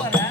போறேன்.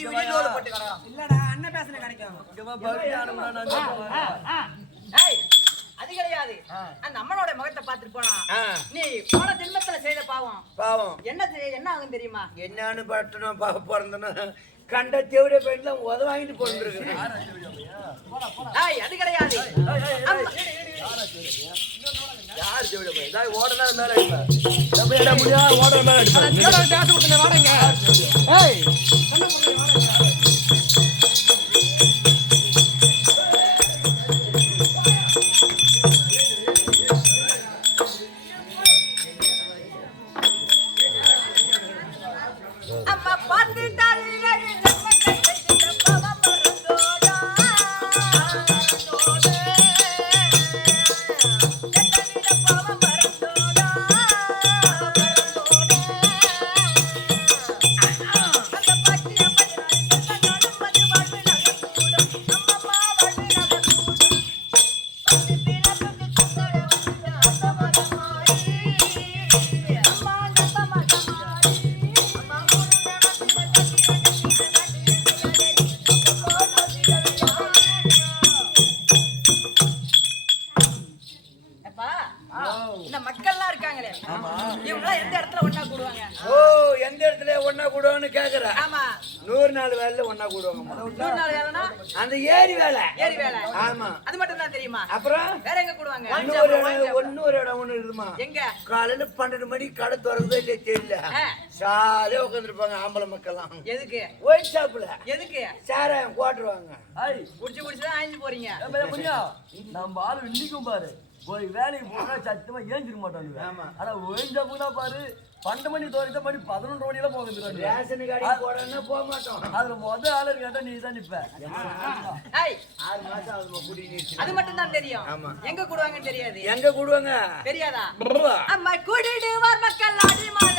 அடி உடி போட்டு கடா இல்லடா அண்ணன் பேசன கிடைக்கும் இவ பக்தி ஆடும்டா நான் ஏய் அது கிடையாது. அந்த அம்மனோட முகத்தை பார்த்துட்டு போனா நீ போன ஜென்மத்துல செய்த பாவம். பாவம். என்ன என்ன ஆகும் தெரியுமா? என்னன்னு பட்டணும் பிறந்தனும் கண்ட தேவிட பெண்ல உத வாங்கிட்டு போட்டுருக்கு அது கிடையாது. யார் தேவிட பையன் ஓடனா மேல ஓட மேல வாடங்க. வந்திருப்பாங்க ஆம்பளை மக்கள்லாம். எதுக்கு? ஒயிட் ஷாப்ல எதுக்கு? சாராயம் ஓட்டுருவாங்க ஆய் குடிச்சு குடிச்சு தான் ஆஞ்சு போறீங்க. நம்ம ஆளு இன்னைக்கும் பாரு. போய் வேலைக்கு போனா சத்தியமா ஏஞ்சிருக்க மாட்டானுங்க ஆமா. ஆனா ஒயிட் ஷாப்பு தான் பாரு பன்னெண்டு மணி தோறிட்ட மணி பதினொன்று மணியெல்லாம் போக ரேஷன் கடை போடணும்னா போக மாட்டோம். அதுல முத ஆளு கேட்டா நீ தான் நிப்ப ஆறு மாசம் அது குடி அது மட்டும் தான் தெரியும். ஆமா. எங்க கூடுவாங்கன்னு தெரியாது. எங்க கூடுவாங்க? தெரியாதா? அம்மா கூடிடுவார் மக்கள் அடிமான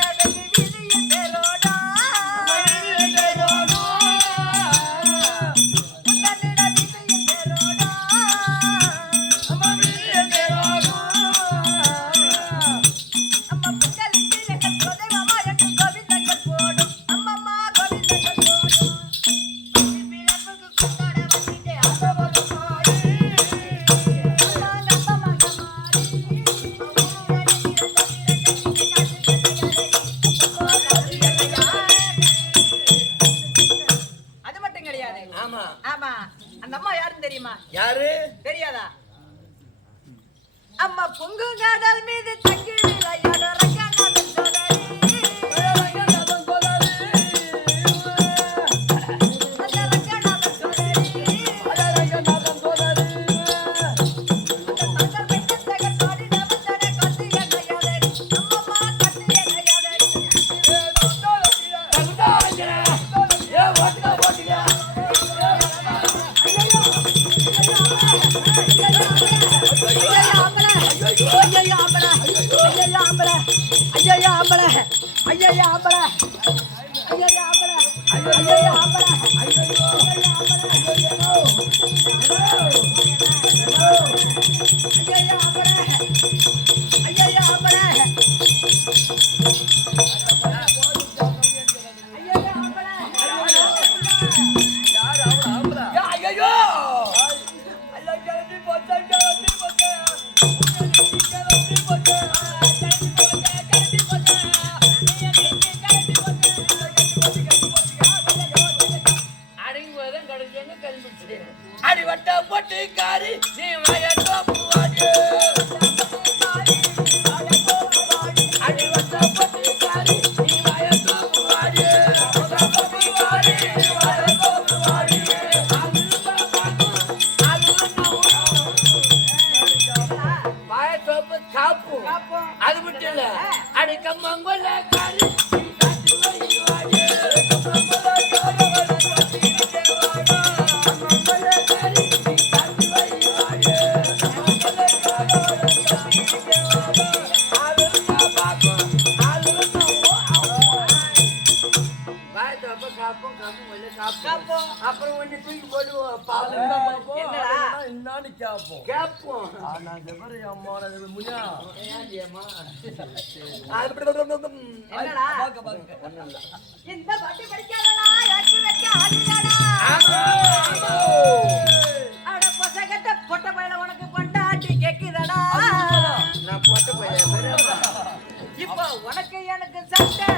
ஐயா ஆம்பளை ஐயா ஆம்பளை ஐயா ஆம்பளை ஐயா அடி இந்த பாட்டு படிக்காதடா யாருக்கு வைக்க ஆடுடா. அட பசங்கட்ட பொட்ட பையல உனக்கு கொண்டாட்டி கேக்குதடா நான் போட்டு போய் வரேன்ப்பா. இப்போ உனக்கு எனக்கு சண்டை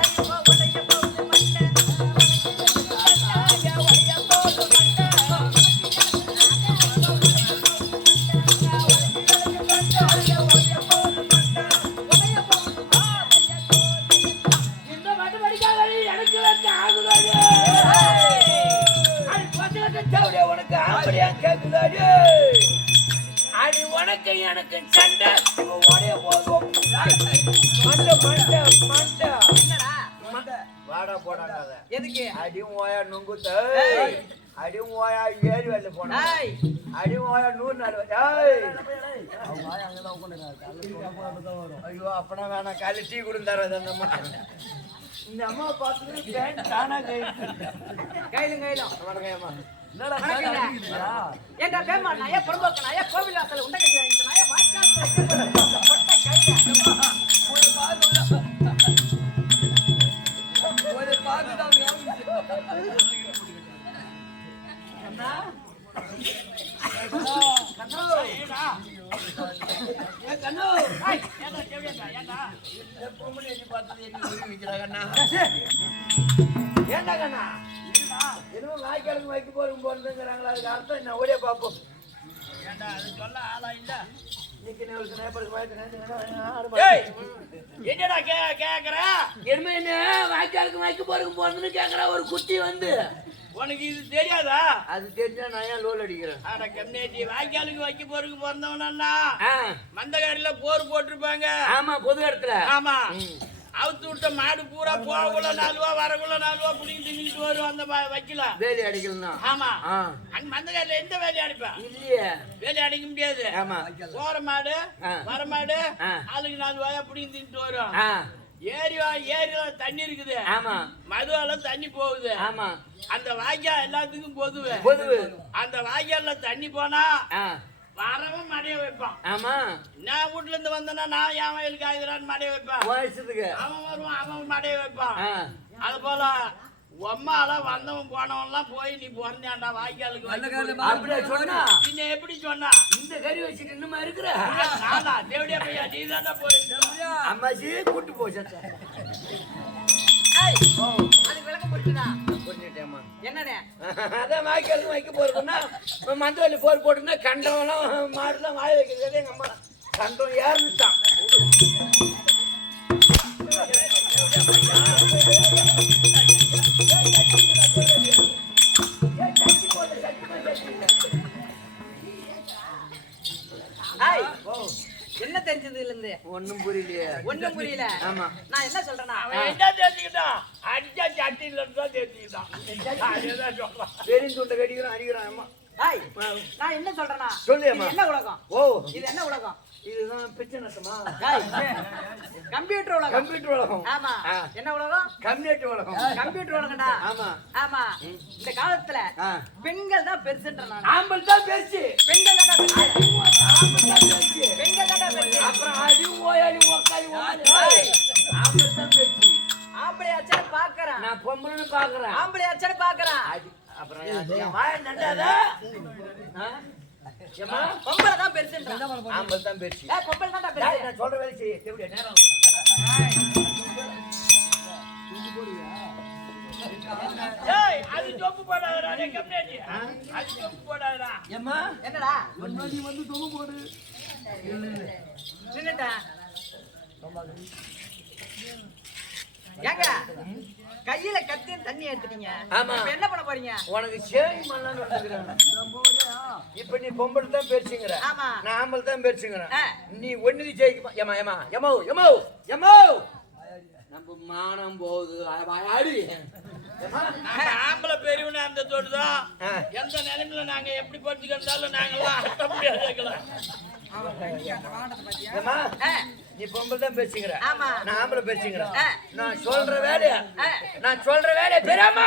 ஐயோ அப்பனா வேணாம். காலையில் டீ கொடுந்தாரு அந்த அம்மா. இந்த அம்மா பார்த்துட்டு பேண்ட் கோவில் வாசல் உண்டை கட்டி வாய்க்கால் ஒரு தான் ஏண்டா கண்ணா என்னமோ வாய்க்காலுக்கு வைக்க போறோம் போறதுங்கிறாங்களா அதுக்கு அர்த்தம் என்ன ஒரே பார்ப்போம் இன்னைக்கு நேருக்கு நேப்பருக்கு வாய்க்கு ஏய், என்னடா கே கேக்குற? என்ன? வாய்க்காலுக்கு வைக்க போறதுக்கு போறதுன்னு கேக்குறா. ஒரு குட்டி வந்து. உனக்கு இது தெரியாதா? அது தெரிஞ்சா நான் ஏன் லோல் அடிக்கிறேன்? அட கம்யூனிட்டி வாய்க்காலுக்கு வைக்க போறதுக்கு பிறந்தவனா மந்தகாரில போர் போட்டிருப்பாங்க. ஆமா பொது இடத்துல. ஆமா. அவுத்து விட்ட மாடு பூரா போகக்குள்ள நாலுவா வரக்குள்ள நாலுவா புடிங்கி தின்னுட்டு வரும் அந்த வ- வைக்கலாம் வேலி அடிக்கலாம் ஆமா. அங்க மந்தகாரில எந்த வேலையை அடிப்பேன் இல்லையே. வேலையை அடிக்க முடியாது. ஆமா. போற மாடு. வர மாடு. ஆளுக்கு நாலு வாயா புடிங்கி தின்னுட்டு வரும் ஏரி ஏரியில தண்ணி இருக்குது. ஆமா. மதுவால தண்ணி போகுது. ஆமா. அந்த வாய்க்கால் எல்லாத்துக்கும் பொதுவு. பொதுவு. அந்த வாய்க்கால்ல தண்ணி போனா ஆ. வரவன் மடைய வைப்பான். ஆமா. நான் வீட்டுல இருந்து வந்தேன்னா நான் என் வயலுக்கு ஆயுதரான்னு மடைய வைப்பேன். அவன் வருவான் அவன் மடைய வைப்பான். அது போல உம்மால வந்தவன் போனவன்லாம் போய் நீ பிறந்தாண்டா வாய்க்காலுக்கு. அப்படியே சொன்னா. பின்ன எப்படி சொன்னா? இந்த கறி வச்சுட்டு இன்னுமா இருக்கிற? நானா தேவடியா பையா நீ தாண்டா போய். அம்மாச்சி கூட்டு போச்சு மந்தவள்ளி போர் போட்டுன்னா கண்டவெல்லாம் மாடுலாம் வாய் வைக்கிறது எங்க அம்மா கண்டம் ஏறிட்டான் என்ன தெரிஞ்சது இதுல இருந்து ஒண்ணும் புரியலையே ஒண்ணும் புரியல ஆமா நான் என்ன சொல்றேன்னா அவன் என்ன தெரிஞ்சுக்கிட்டான் அடிச்சா சட்டியில இருந்தா தெரிஞ்சுக்கிட்டான் கடிக்கிறோம் அடிக்கிறோம் அம்மா ஏய், நான் என்ன சொல்றேன்னா. இது என்ன உலகம் ஓ இது என்ன உலகம் இதுதான் பிச்சை நட்டமா கம்ப்யூட்டர் உலகம். கம்ப்யூட்டர் உலகம். ஆமா. என்ன உலகம்? கம்ப்யூட்டர் உலகம். கம்ப்யூட்டர் உலகம்டா. ஆமா. ஆமா. இந்த காலத்துல. பெண்கள் தான் பெருசுன்ற நான் ஆம்பல் தான் பேசி பெண்கள் தான் பெருசு. பெண்கள் தான் பெருசு. அப்புறம் அடி ஓயாடி உக்காடி ஓடி ஆம்பல் தான் பேசி ஆம்பளை அச்சனை பாக்குறான். நான் பொம்பளைன்னு பாக்குறேன். ஆம்பளை அச்சனை பாக்குறான். அடி- அப்புறம் வாயை நட்டாதா? பொம்பளை தான் தான் ஏய் பொம்பளை தான் பெருசு. நான் சொல்ற வேலை செய்ய எப்படி நேரம் ஏய் அது ஜோப்பு போடாதடா டேய் அது ஜோப்பு போடாதடா. ஏம்மா? என்னடா? முன்னாடி வந்து தொகு போடு? நின்னுட்டேன் ஏங்க? கையில கத்தி தண்ணி எடுத்துட்டீங்க. ஆமா. இப்ப என்ன பண்ண போறீங்க? உனக்கு சேவி மண்ணான்னு வந்துக்கிறேன் இப்ப நீ பொம்பளை தான் பேசுங்கிற ஆமா. நான் ஆம்பளை தான் பேசுங்கிறேன். நீ ஒண்ணு ஜெயிக்க ஏமா ஏமா எமோ எமோ எமோ நம்ம மானம் போகுது. ஆடி நாங்க ஆம்பளை பெரியவனு அந்த தோடுதான். எந்த நிலைமையில நாங்க எப்படி படுத்துக்கிட்டாலும் நாங்கெல்லாம் ஆட்ட முடியாது ஏமா நீ பொம்பளை தான் பேசுங்கிற ஆமா. நான் ஆம்பளை பேசுங்கிறேன் ஆ. நான் சொல்ற வேலைய. நான் சொல்ற வேலைய பெரியாமா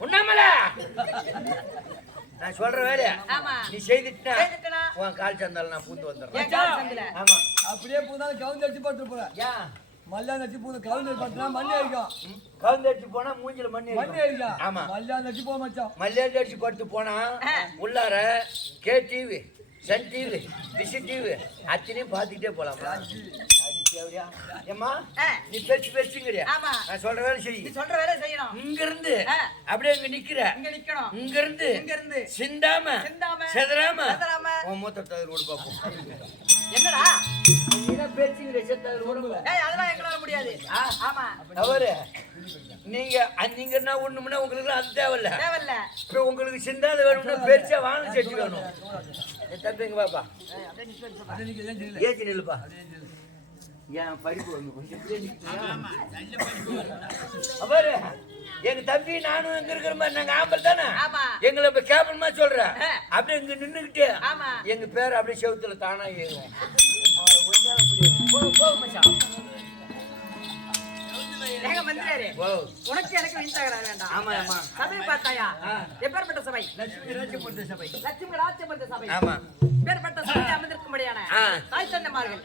உண்ணாமல? நான் சொல்ற வேலைய ஆமா. நீ செய்துட்டா செய்துட்டனா? உன் கால் சந்தால நான் பூந்து வந்துடுறேன். ஆமா. அப்படியே போனாலும் கவுந்து அடிச்சு பார்த்து போற. ஏன் மல்லாந்து அடிச்சு போன கவுந்து பார்த்தா மண்ணே இருக்கும் கவுந்து அடிச்சு போனா மூஞ்சில மண்ணு மண்ணே இருக்கும். இருக்கா ஆமா. மல்லாந்து அடிச்சு போக மச்சான். மல்லியாடி அடிச்சு படுத்து போனா உள்ளார K TV. Sun TV dish TV. அத்தனையும் பார்த்துக்கிட்டே போலாமா. ஏம்மா? ஆ. நீ பேச்சு பேசுங்கிறியா ஆமா. நான் சொல்ற வேலை நீ செய் சொல்ற வேலை செய்யணும். இங்க இருந்து. அப்படியே இங்க நிக்கிற. இங்க நிக்கணும். இங்க இருந்து இங்க இருந்து சிந்தாம சிந்தாம, செதறாம செதறாம. உன் மூத்த தவிர கூட பார்ப்போம். என்னடா? நீங்க அ- நீங்க என்ன ஒண்ணுமுன்னா உங்களுக்கு அது தேவையில்ல. உங்களுக்கு சிந்தாத வேணும்னா பெருசா வாங்க செட்டி வேணும் என் தம்பிங்க பாப்பா ஏச்சி நில்லுப்பா ஏன் படிப்பு? அவரு எங்க தம்பி நானும் எங்க இருக்கிற மாதிரி நாங்க ஆம்பல் தானே ஆமா. எங்களை இப்ப கேபன் மாதிரி சொல்றேன். அப்படியே இங்க நின்னுகிட்டு ஆமா. எங்க பேர் அப்படியே செவுத்துல தானா மச்சான். ஏங்க மந்திரியாரே போ. உனக்கு எனக்கு வீண் தகராறு வேண்டாம். ஆமா ஆமா சபை பார்த்தாயா. எப்பேற்பட்ட சபை? லட்சுமி ராஜ்யமன்ற சபை. லட்சுமி ராஜ்யமன்ற சபை. ஆமா பேர்பட்ட சபை அமர்ந்திருக்கும்படியான. தாய் தந்தைமார்கள்.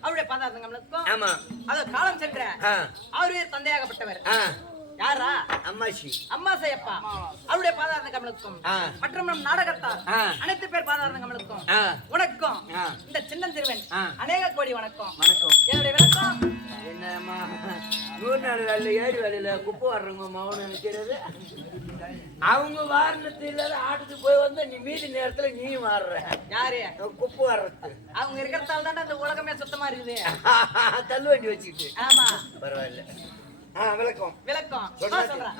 அவருடைய பதார்த்தங்களுக்கும் ஆமா அது காலம் சென்ற ஆ. அவருடைய தந்தையாகப்பட்டவர். யாரா? அம்மாச்சி. அம்மா செய்யப்பா அவருடைய பாதாரண கமலுக்கும். மற்றும் நம் நாடகத்தார். அனைத்து பேர் பாதாரண கமலுக்கும். உனக்கும். இந்த சின்னஞ்சிறுவன் ஆ. அநேக கோடி வணக்கம். வணக்கம். என்னுடைய விளக்கம் என்னம்மா? நூறு நாள் ஏறி வேலையில குப்பை வர்றவங்க மௌனம் நினைக்கிறது அவங்க வாரணத்து இல்லாத ஆட்டுக்கு போய் வந்து நீ மீதி நேரத்துல நீ வாடுற யாரு குப்பை வர்றது அவங்க இருக்கிறதால தானே அந்த உலகமே சுத்தமா இருக்குது தள்ளு வண்டி வச்சுக்கிட்டு ஆமா பரவாயில்ல ஆ விளக்கம் விளக்கம் சொல்றேன்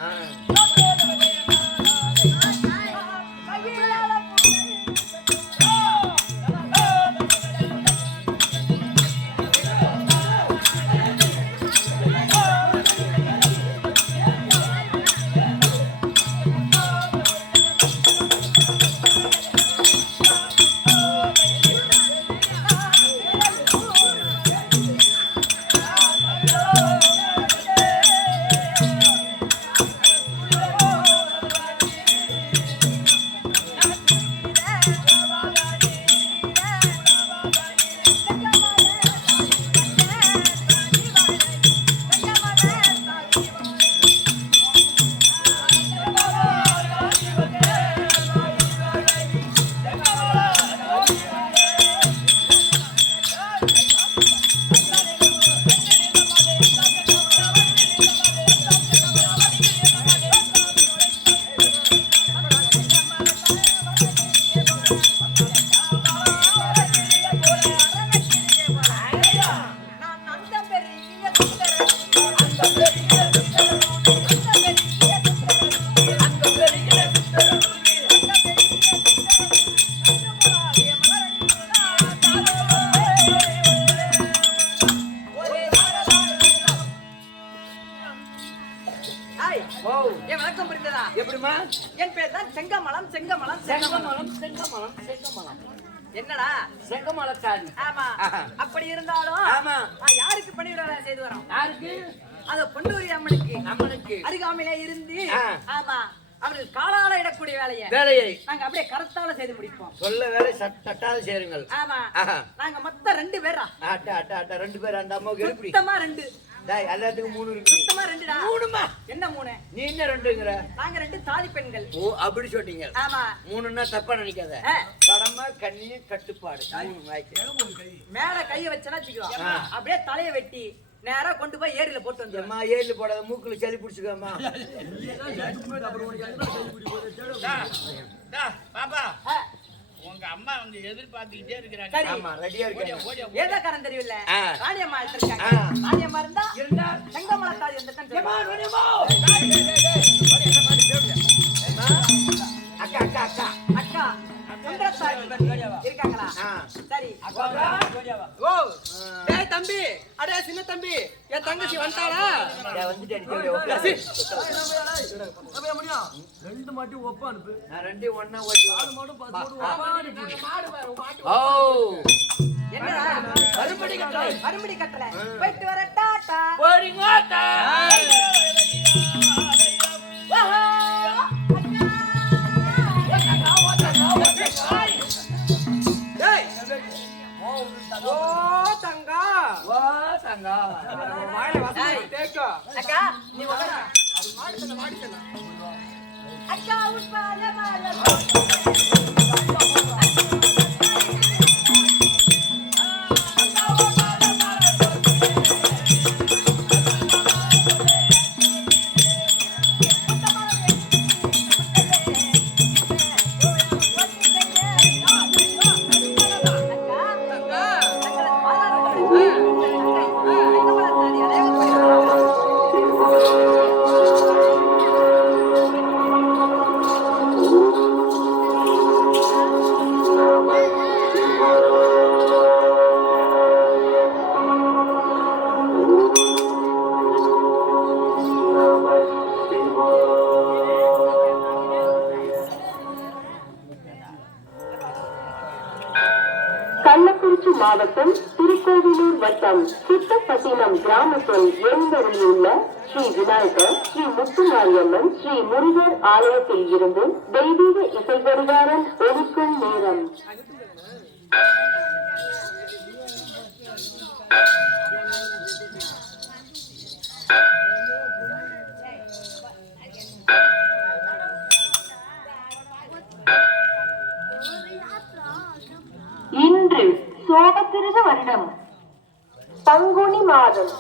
என் வணக்கம் புரிந்ததா எப்படிமா என் பேர் தான் செங்கமலம் செங்கமலம் செங்கமலம் செங்கமலம் செங்கமலம் என்னடா செங்கமலத்தாரி ஆமா. அப்படி இருந்தாலும் ஆமா. யாருக்கு பணிவிட செய்து வரோம் யாருக்கு அது பொன்னூரி அம்மனுக்கு. நம்மளுக்கு அருகாமையிலே இருந்து. ஆமா அவர்கள் காலால இடக்கூடிய வேலையை வேலையை. நாங்க அப்படியே கரத்தால செய்து முடிப்போம். சொல்ல வேலை சட்- சட்டாத சேருங்கள். ஆமா. நாங்க மொத்தம் ரெண்டு பேரா. அட்ட அட்ட அட்ட ரெண்டு பேர்? அந்த அம்மாவுக்கு எப்படி? சுத்தமா ரெண்டு. டேய் எல்லாத்துக்கும் மூணு இருக்கு. சுத்தமா ரெண்டுடா. மூணுமா? என்ன மூணு? நீ என்ன ரெண்டுங்கிற? நாங்க ரெண்டு தாதி பெண்கள். ஓ அப்படி சொல்றீங்க. ஆமா. மூணுன்னா தப்பா நினைக்காத. கடமை கண்ணி கட்டுப்பாடு. மூணு மேல கைய வச்சனா வச்சுக்கோ. அப்படியே தலைய வெட்டி நேரா கொண்டு போய் ஏரியில போட்டு வந்துடும் அம்மா ஏழு போடாத மூக்குல சளி பிடிச்சுக்கோமா. பாப்பா. உங்க அம்மா வந்து எதிர்பார்த்துக்கிட்டே இருக்கிறாங்க. சரி. ஆமா ரெடியா இருக்கேன் ஓடியா, ஏதக்காரன் தெரியல. ராணியம்மா எடுத்திருக்காங்க. ஆ. ராணியம்மா இருந்தா இருந்தா? செங்கமல கேளுங்க. ஏம்மா, அக்கா அக்கா அக்கா. அக்கா இருக்காங்களா? ஆ. சரி. ஓ. டேய் தம்பி. அடே சின்ன தம்பி. என் தங்கச்சி உட்காரு. ரெண்டு மாட்டி ஒப்ப அனுப்பு. நான் ஒண்ணா ஓட்டி பத்து ஓ. என்னடா? கட்டல. போயிட்டு வர டாடா. போறீங்க. அக்கா நீ அக்கா உட்கார மால மாவட்டம் திருக்கோவிலூர் வட்டம் சித்தப்பட்டினம் கிராமத்தில் எழுந்தருளியுள்ள ஸ்ரீ விநாயகர் ஸ்ரீ முத்துமாரியம்மன் ஸ்ரீ முருகர் ஆலயத்தில் இருந்து தெய்வீக இசைகடிகாரம் ஒலிக்கும் நேரம் சோபகிருத வருடம். பங்குனி மாதம்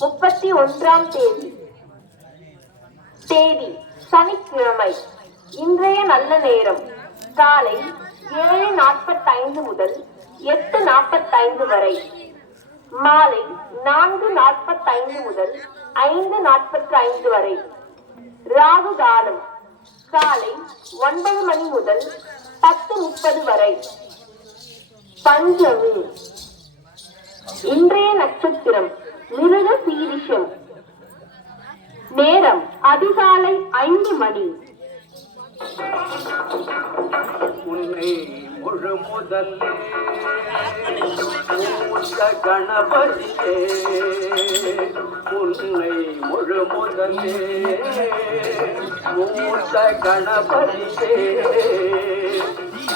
முப்பத்தி ஒன்றாம் தேதி. தேதி சனிக்கிழமை. இன்றைய நல்ல நேரம். காலை ஏழு நாற்பத்தைந்து முதல் எட்டு நாற்பத்தைந்து வரை. மாலை நான்கு நாற்பத்தைந்து முதல் ஐந்து நாற்பத்தி ஐந்து வரை. ராகு காலம் காலை ஒன்பது மணி முதல் பத்து முப்பது வரை. பஞ்சமி. இன்றைய நட்சத்திரம் மிருக சீரிஷம். நேரம் அதிகாலை ஐந்து மணி. உன்னை முழு முதல் மூத்த கணபதியே. உன்னை முழு முதலே மூத்த கணபதியே.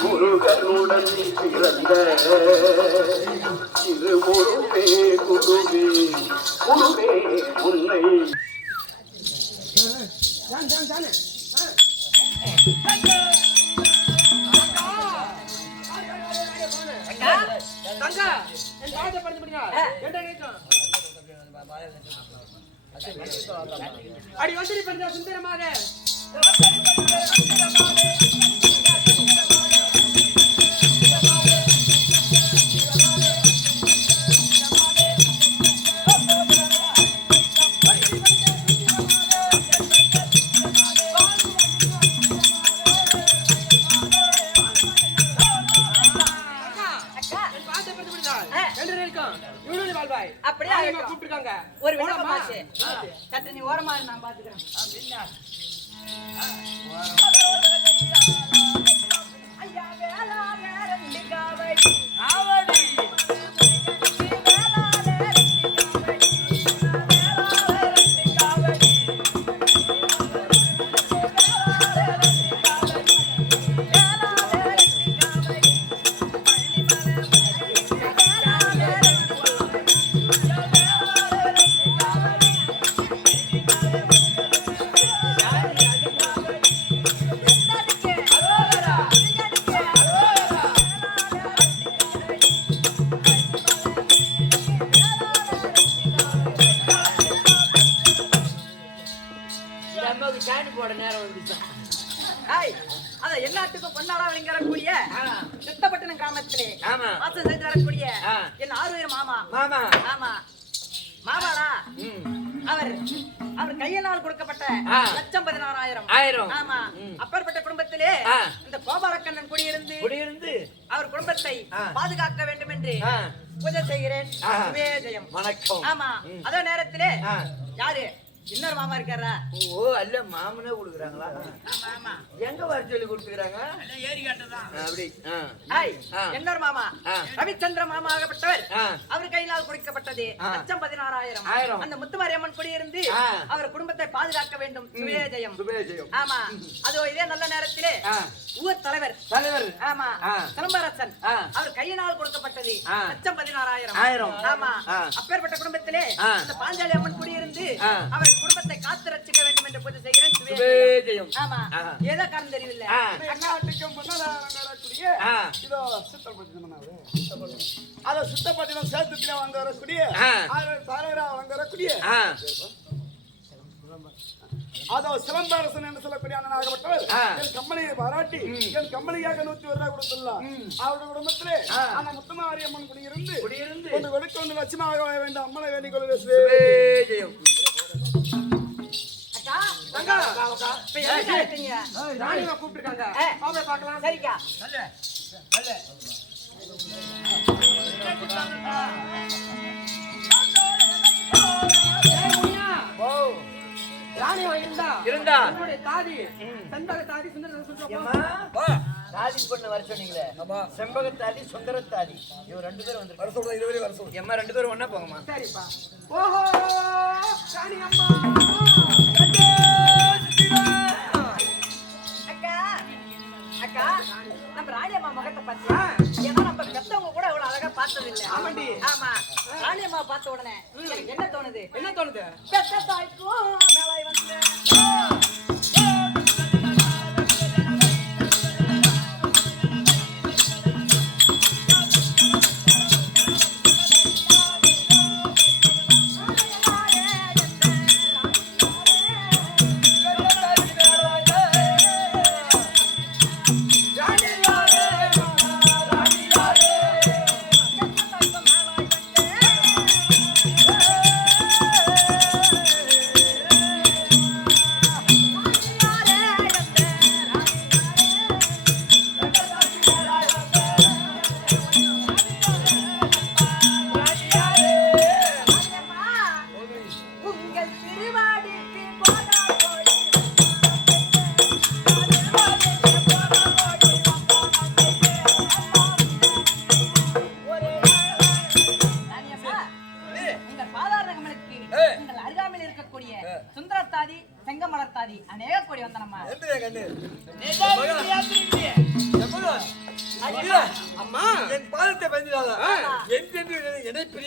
முருகனுடன் பிறந்த திருமுருகே குருவே குருவே உன்னை தங்கா என் பாட்டை படிச்சு படிங்க என்ன கேட்கும் அடி வசதி சுந்தரமாக இவனு வாழ்வாய். அப்படியே. கூப்பிடு கூப்பிட்டுருக்காங்க. ஒரு? ஆச்சு. சற்று நீ ஓரமா நான் பாத்துக்கிறேன். ஐயா வேளா வேறண்டி காவடி. சாணி போட நேரம் வந்துச்சான் ஹாய் அத எல்லாத்துக்கும் பொன்னாடா விளங்கக்கூடிய சித்தப்பட்டினம் கிராமத்திலே ஆமா. வாசம் செய்து வரக்கூடிய. என் ஆறுயிர் மாமா மாமா ஆமா மாமாடா அவர் அவர் கையினால் கொடுக்கப்பட்ட. லட்சம் பதினாறாயிரம் ஆயிரம். ஆமா அப்பேற்பட்ட குடும்பத்திலே. இந்த கோபாலக்கண்ணன் குடியிருந்து குடியிருந்து அவர் குடும்பத்தை. பாதுகாக்க வேண்டும் என்று. பூஜை செய்கிறேன் வணக்கம் ஆமா. அதே நேரத்திலே. யாரு இன்னொரு மாமா இருக்காரா ஓ அல்ல மாமனே கொடுக்குறாங்களா எங்க வர சொல்லி கொடுத்துக்கிறாங்க ஏறி கட்டதான் அப்படி. ஹாய் மாமா. ரவிச்சந்திர மாமா ஆகப்பட்டவர். அவர் கையினால் கொடுக்கப்பட்டது. லட்சம் பதினாறாயிரம் ஆயிரம். அந்த முத்துமாரியம்மன் குடியிருந்து. அவர் குடும்பத்தை பாதுகாக்க வேண்டும் சுபேஜயம் சுபேஜயம் ஆமா அதோ இதே நல்ல நேரத்திலே. ஊர் தலைவர் தலைவர் ஆமா. சிலம்பரசன். அவர் கையினால் கொடுக்கப்பட்டது. லட்சம் பதினாறாயிரம் ஆயிரம். ஆமா. அப்பேற்பட்ட குடும்பத்திலே. அந்த பாஞ்சாலி அம்மன் குடியிருந்து. அவர் குடும்பத்தை காத்து ரட்சிக்க வேண்டும் என்று பூஜை செய்கிறேன். ஆமா. ஏதோ காரணம் ஆ. இதோ சித்தப்பட்டினம் அதோ சித்தப்பட்டினம் சேத்துத்திலே வந்து வரக்கூடிய தலைவரா வந்து வரக்கூடிய அதோ சிலம்பரசன் என்று சொல்லக்கூடிய அண்ணனாகப்பட்டவர். என் கம்பெனியை பாராட்டி என் கம்பெனியாக நூத்தி ஒரு ரூபாய் கொடுத்துள்ளார் அவருடைய குடும்பத்திலே. அந்த முத்துமாரி அம்மன் குடியிருந்து குடியிருந்து. கொண்டு வெளுக்கு வந்து லட்சுமாக வேண்டும். அம்மனை வேண்டிக் கொள்வது சரிக்கா. ஓ. ராணிமா இருந்தா? இருந்தா. தாதி. செண்பக தாதி சுந்தர ஏம்மா? தாலி பொண்ணு வர சொன்னீங்களே. இவங்க ரெண்டு பேரும் வந்து வர சொல்றோம் இருவரையும் வர சொல்றோம். ஏம்மா ரெண்டு பேரும் ஒண்ணா போங்கம்மா. சரிப்பா. ஓஹோ ராணி அம்மா அக்கா நம்ம ராணியம்மா முகத்தை பார்த்தியா? ஏன்னா நம்ம பெத்தவங்க கூட இவ்வளவு அழகா பார்த்தது இல்ல ஆமாண்டி. ஆமா. ராணியம்மா பார்த்த உடனே என்ன தோணுது? என்ன தோணுது? பெத்த தாய்க்கும் மேலாய் வந்து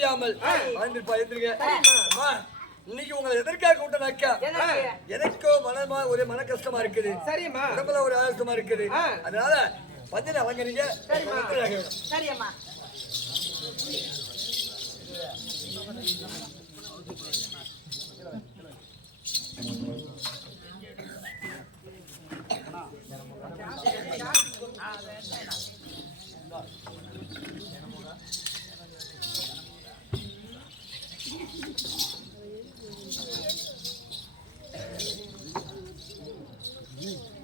அம்மா, இன்னைக்கு உங்களை எதற்காக கூட்டனாக்கா? எனக்கோ மனமா ஒரு மன கஷ்டமா இருக்குது. சரிம்மா. உடம்புல ஒரு ஆலோசமா இருக்குது. அதனால பஞ்சனை வாங்குறீங்க சரிம்மா. சரியம்மா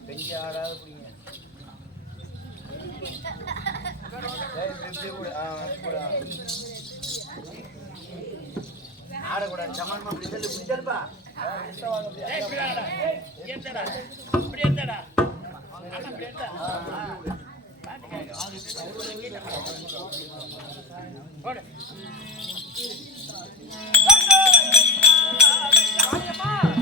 பெஞ்சு ஆடாத பிடிங்க ஆடக்கூடாது கூடாது சமாளமா அப்படி சொல்லு இப்படி சொல்லுப்பா ஏய், இப்படி வாடா. ஏய், ஏத்தடா. இப்படி ஏத்தடா. அண்ணா, இப்படி ஏத்தா. போடு. பத்திரிக்கை